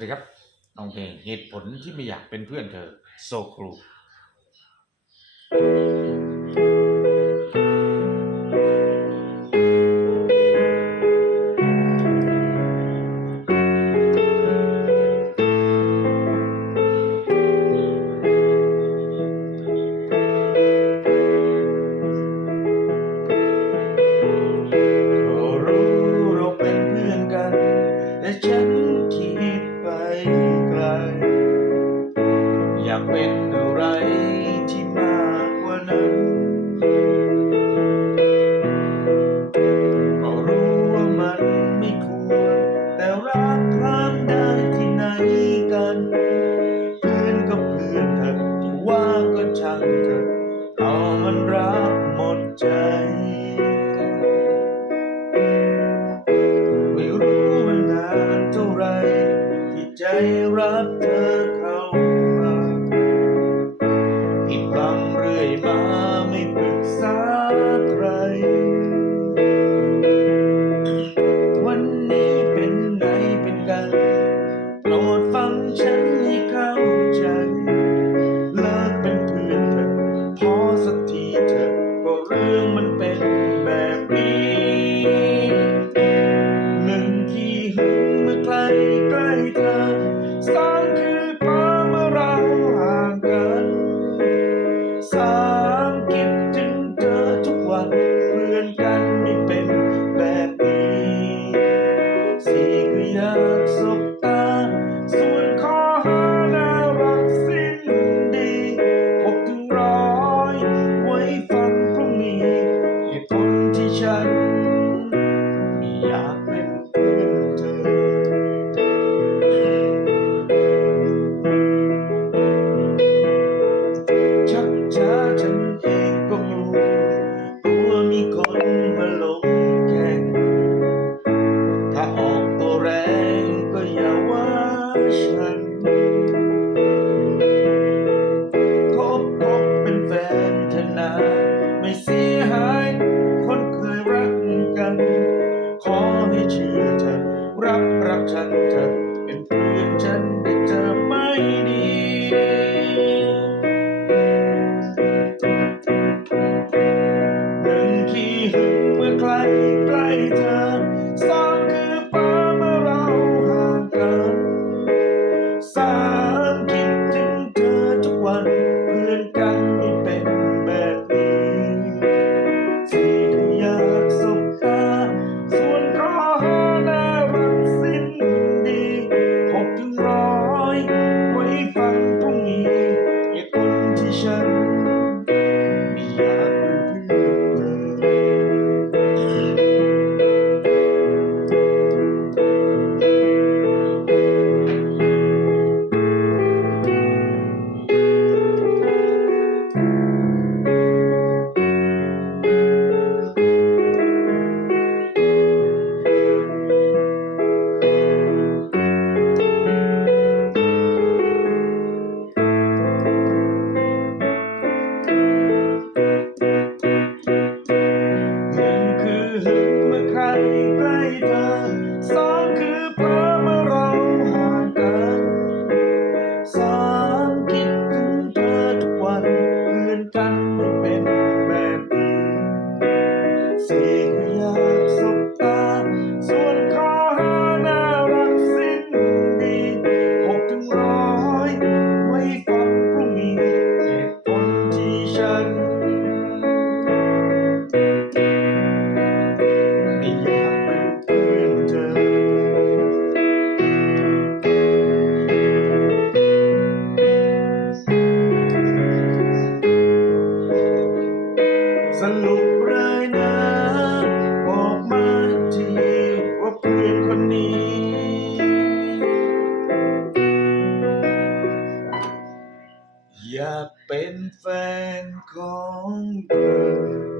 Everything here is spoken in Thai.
นะครับน้องเพลงเหตุผลที่ไม่อยากเป็นเพื่อนเธอโซครู สักทีเถอะว่าเรื่องมันเป็นแบบนี้หนึ่งที่หึงเมื่อใครไใกล้เธอ Thank. เสียงสุตาส่วนคอหาน่ารักสิ้นดีหกถึงร้อยไว้ฟังพรุ่งนี้เหตุผที่ฉัน ไม่อยากเป็นเพื่อนเธอ สนุ เป็นแฟนของเธอ